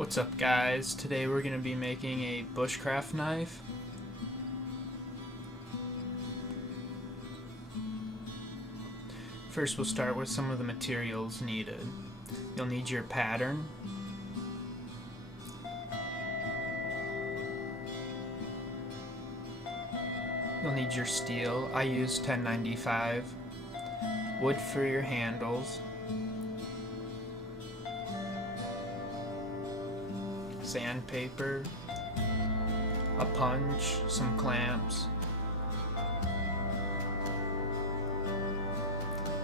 What's up, guys? Today we're going to be making a bushcraft knife. First we'll start with some of the materials needed. You'll need your pattern, you'll need your steel. I use 1095, wood for your handles, sandpaper, a punch, some clamps.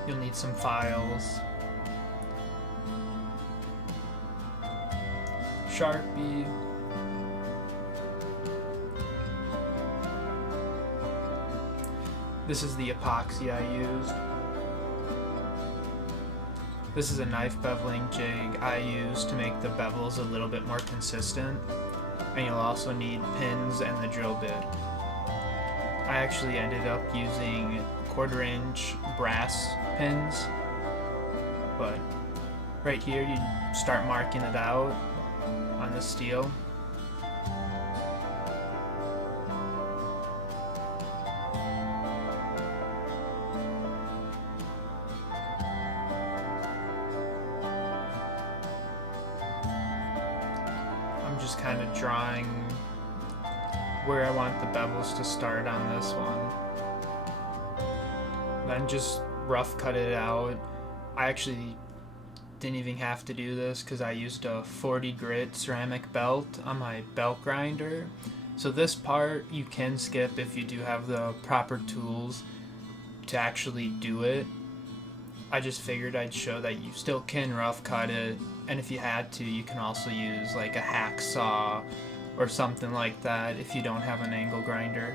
You'll need some files, Sharpie, this is the epoxy I used. This is a knife beveling jig I use to make the bevels a little bit more consistent. And you'll also need pins and the drill bit. I actually ended up using 1/4-inch brass pins, but right here you start marking it out on the steel. I'm just kind of drawing where I want the bevels to start on this one. Then just rough cut it out. I actually didn't even have to do this because I used a 40 grit ceramic belt on my belt grinder. So this part you can skip if you do have the proper tools to actually do it. I just figured I'd show that you still can rough cut it, and if you had to, you can also use like a hacksaw or something like that if you don't have an angle grinder.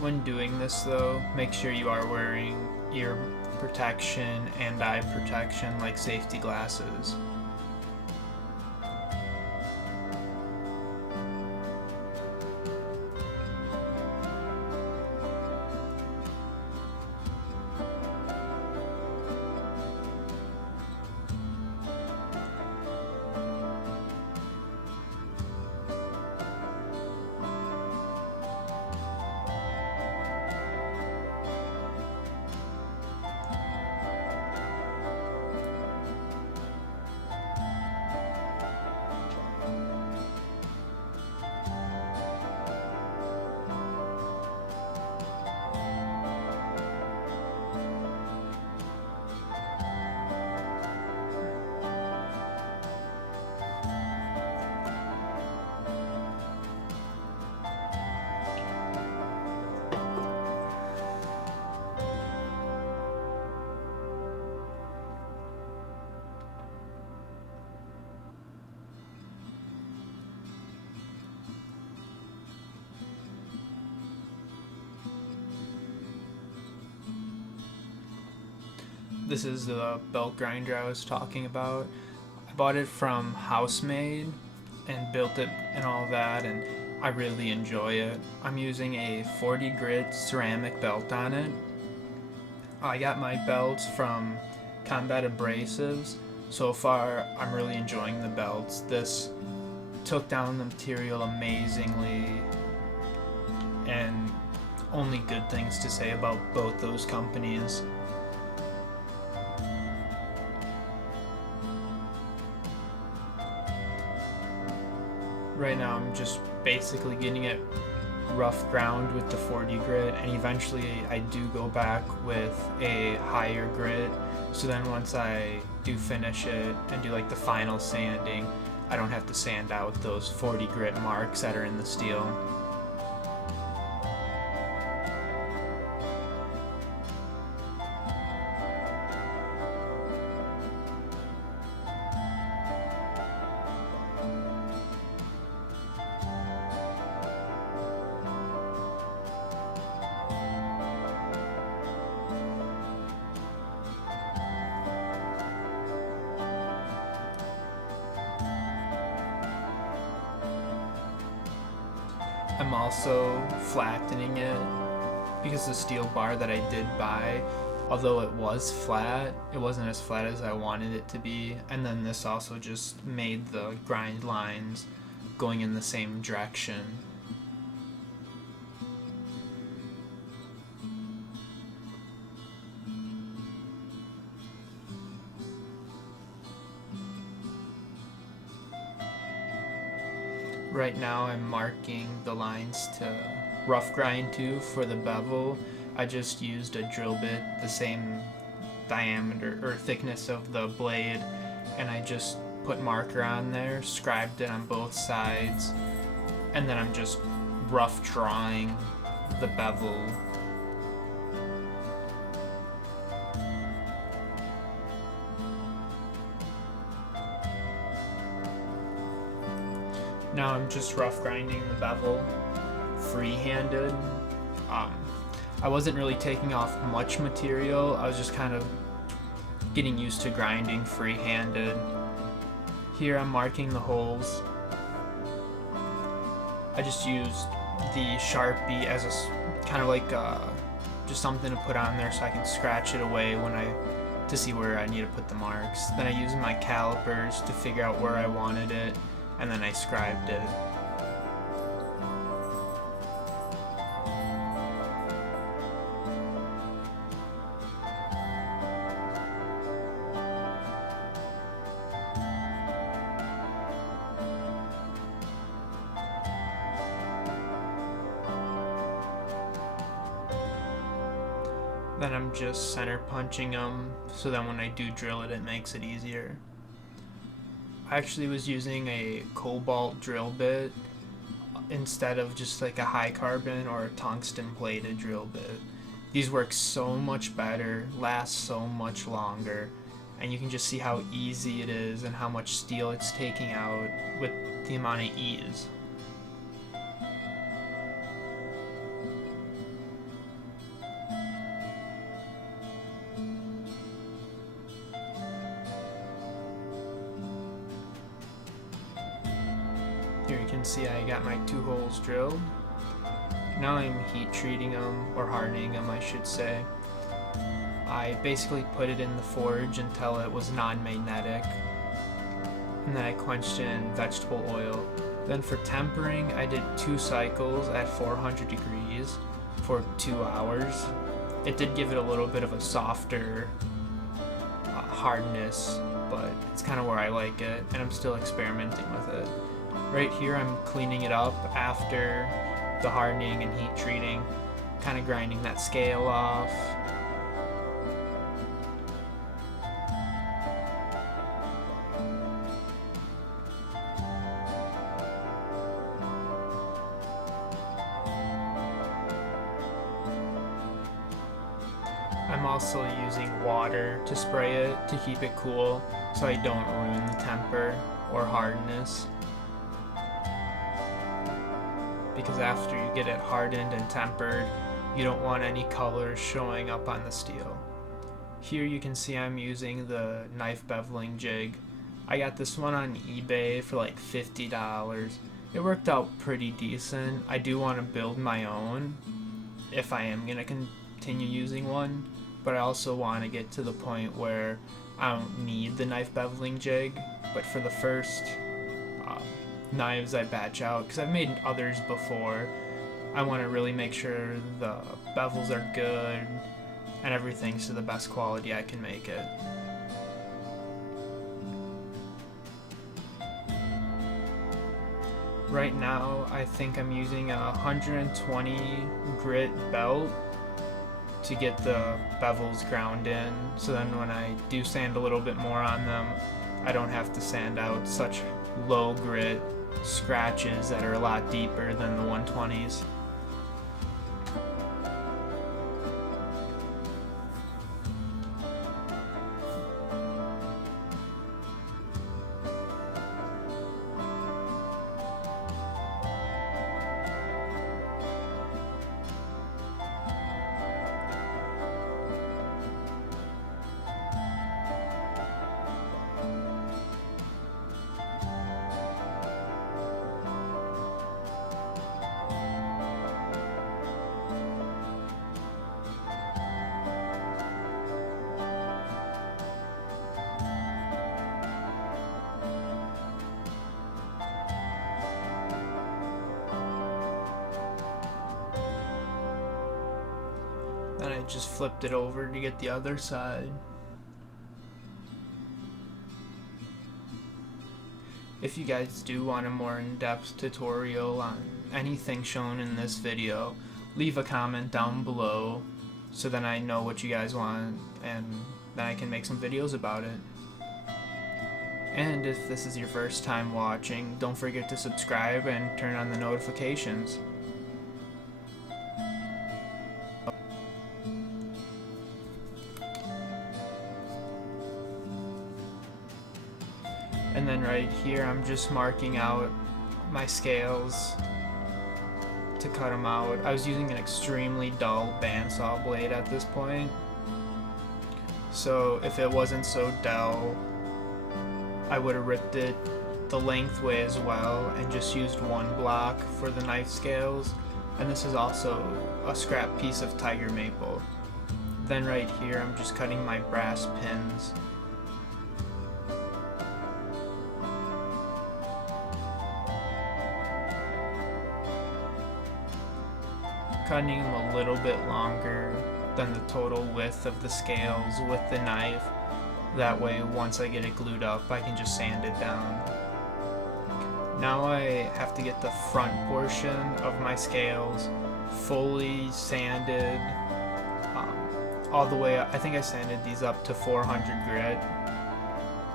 When doing this though, make sure you are wearing ear protection and eye protection like safety glasses. This is the belt grinder I was talking about. I bought it from Housemade and built it and all that, and I really enjoy it. I'm using a 40 grit ceramic belt on it. I got my belts from Combat Abrasives. So far, I'm really enjoying the belts. This took down the material amazingly, and only good things to say about both those companies. Right now I'm just basically getting it rough ground with the 40 grit, and eventually I do go back with a higher grit, so then once I do finish it and do like the final sanding, I don't have to sand out those 40 grit marks that are in the steel. I'm also flattening it because the steel bar that I did buy, although it was flat, it wasn't as flat as I wanted it to be. And then this also just made the grind lines going in the same direction. Right now I'm marking the lines to rough grind to for the bevel. I just used a drill bit the same diameter or thickness of the blade, and I just put marker on there, scribed it on both sides, and then I'm just rough drawing the bevel. Now I'm just rough grinding the bevel free-handed. I wasn't really taking off much material. I was just kind of getting used to grinding free-handed. Here I'm marking the holes. I just used the Sharpie as a kind of like just something to put on there so I can scratch it away to see where I need to put the marks. Then I used my calipers to figure out where I wanted it, and then I scribed it. Then I'm just center punching them so that when I do drill it, it makes it easier. I actually was using a cobalt drill bit instead of just like a high carbon or a tungsten plated drill bit. These work so much better, last so much longer, and you can just see how easy it is and how much steel it's taking out with the amount of ease. Here you can see I got my 2 holes drilled. Now I'm heat treating them, or hardening them I should say. I basically put it in the forge until it was non-magnetic, and then I quenched it in vegetable oil. Then for tempering, I did 2 cycles at 400 degrees for 2 hours. It did give it a little bit of a softer hardness, but it's kind of where I like it, and I'm still experimenting with it. Right here I'm cleaning it up after the hardening and heat treating, kind of grinding that scale off. I'm also using water to spray it to keep it cool so I don't ruin the temper or hardness. Because after you get it hardened and tempered, you don't want any colors showing up on the steel. Here you can see I'm using the knife beveling jig. I got this one on eBay for like $50. It worked out pretty decent. I do want to build my own if I am going to continue using one, but I also want to get to the point where I don't need the knife beveling jig, but for the first knives I batch out, because I've made others before, I want to really make sure the bevels are good and everything's to the best quality I can make it. Right now I think I'm using a 120 grit belt to get the bevels ground in, so then when I do sand a little bit more on them, I don't have to sand out such low grit scratches that are a lot deeper than the 120s. I just flipped it over to get the other side. If you guys do want a more in-depth tutorial on anything shown in this video, leave a comment down below so then I know what you guys want and then I can make some videos about it. And if this is your first time watching, don't forget to subscribe and turn on the notifications. And then right here I'm just marking out my scales to cut them out. I was using an extremely dull bandsaw blade at this point, so if it wasn't so dull I would have ripped it the length way as well and just used one block for the knife scales. And this is also a scrap piece of tiger maple. Then right here I'm just cutting my brass pins. Cutting them a little bit longer than the total width of the scales with the knife. That way once I get it glued up I can just sand it down. Now I have to get the front portion of my scales fully sanded all the way up. I think I sanded these up to 400 grit.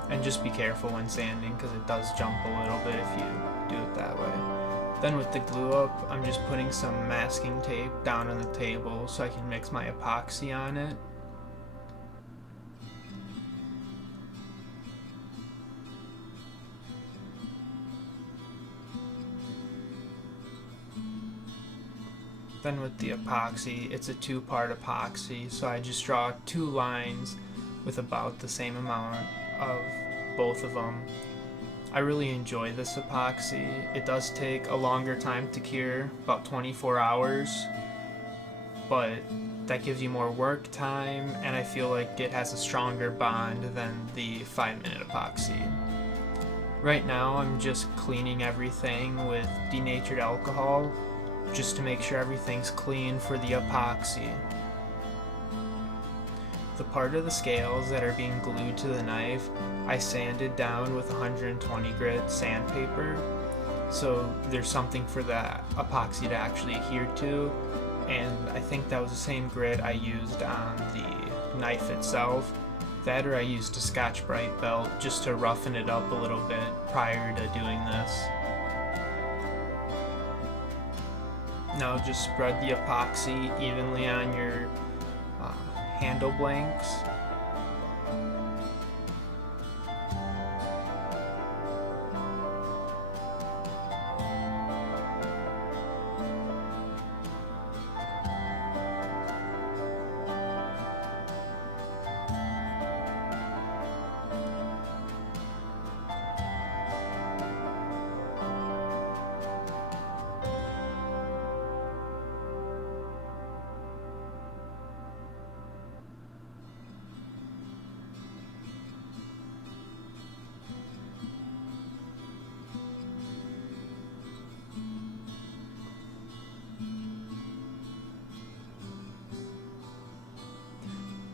And just be careful when sanding because it does jump a little bit if you do it that way. Then with the glue up, I'm just putting some masking tape down on the table so I can mix my epoxy on it. Then with the epoxy, it's a two-part epoxy, so I just draw 2 lines with about the same amount of both of them. I really enjoy this epoxy. It does take a longer time to cure, about 24 hours, but that gives you more work time, and I feel like it has a stronger bond than the 5-minute epoxy. Right now I'm just cleaning everything with denatured alcohol, just to make sure everything's clean for the epoxy. The part of the scales that are being glued to the knife, I sanded down with 120 grit sandpaper, so there's something for that epoxy to actually adhere to, and I think that was the same grit I used on the knife itself. That or I used a Scotch-Brite belt just to roughen it up a little bit prior to doing this. Now just spread the epoxy evenly on your handle blanks.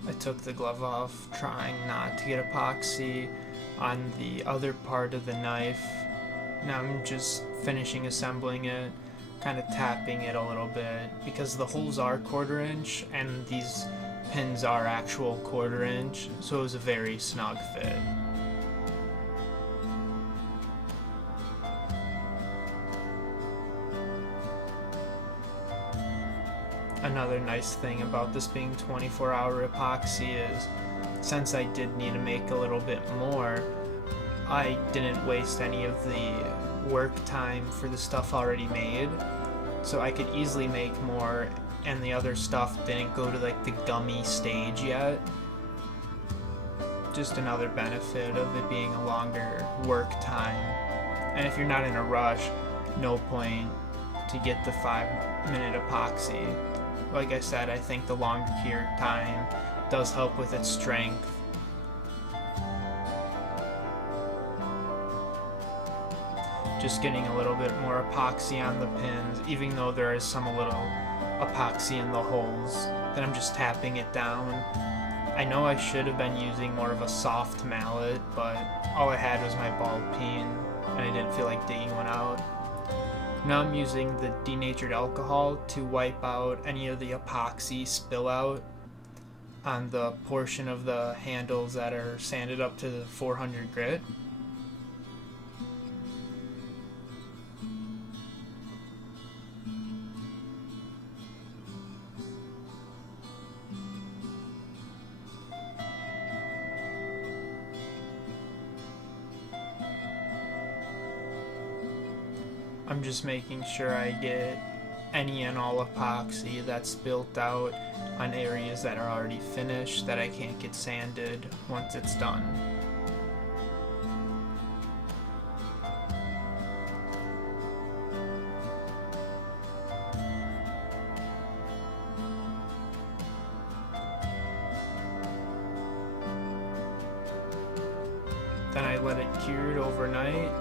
I took the glove off, trying not to get epoxy on the other part of the knife. Now I'm just finishing assembling it, kind of tapping it a little bit, because the holes are 1/4 inch and these pins are actual 1/4 inch, so it was a very snug fit. Another nice thing about this being 24-hour epoxy is, since I did need to make a little bit more, I didn't waste any of the work time for the stuff already made, so I could easily make more, and the other stuff didn't go to like the gummy stage yet. Just another benefit of it being a longer work time. And if you're not in a rush, no point to get the 5-minute epoxy. Like I said, I think the longer cure time does help with its strength. just getting a little bit more epoxy on the pins, even though there is some a little epoxy in the holes. Then I'm just tapping it down. I know I should have been using more of a soft mallet, but all I had was my ball peen, and I didn't feel like digging one out. Now I'm using the denatured alcohol to wipe out any of the epoxy spill out on the portion of the handles that are sanded up to the 400 grit. I'm just making sure I get any and all epoxy that's built out on areas that are already finished that I can't get sanded once it's done. Then I let it cure overnight,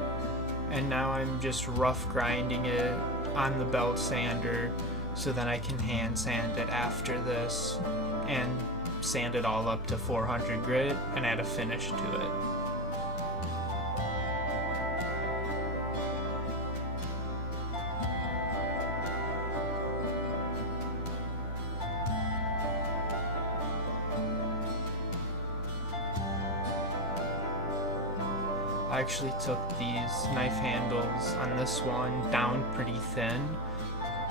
and now I'm just rough grinding it on the belt sander so that I can hand sand it after this and sand it all up to 400 grit and add a finish to it. I actually took these knife handles on this one down pretty thin.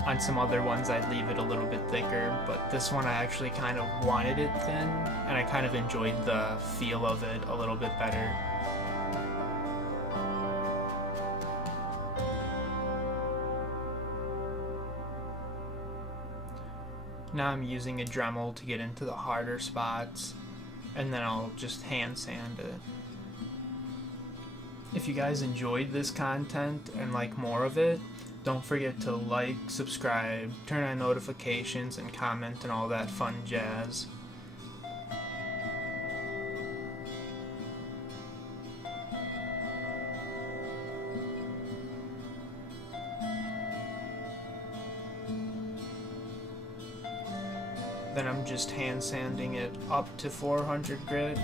On some other ones I'd leave it a little bit thicker, but this one I actually kind of wanted it thin, and I kind of enjoyed the feel of it a little bit better. Now I'm using a Dremel to get into the harder spots, and then I'll just hand sand it. If you guys enjoyed this content and like more of it, don't forget to like, subscribe, turn on notifications, and comment and all that fun jazz. Then I'm just hand sanding it up to 400 grit.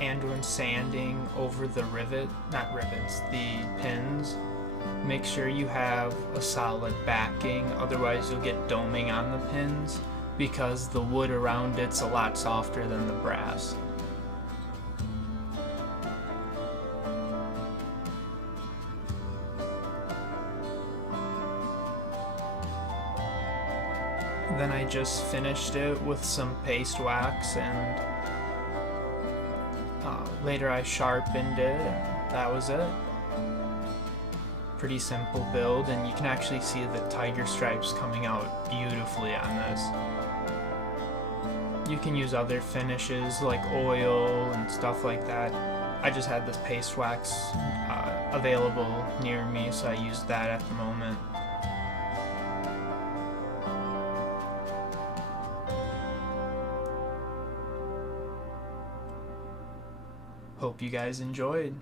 And when sanding over the the pins, make sure you have a solid backing, otherwise you'll get doming on the pins because the wood around it's a lot softer than the brass. Then I just finished it with some paste wax, and later I sharpened it, and that was it. Pretty simple build, and you can actually see the tiger stripes coming out beautifully on this. You can use other finishes like oil and stuff like that. I just had this paste wax available near me, so I used that at the moment. Hope you guys enjoyed.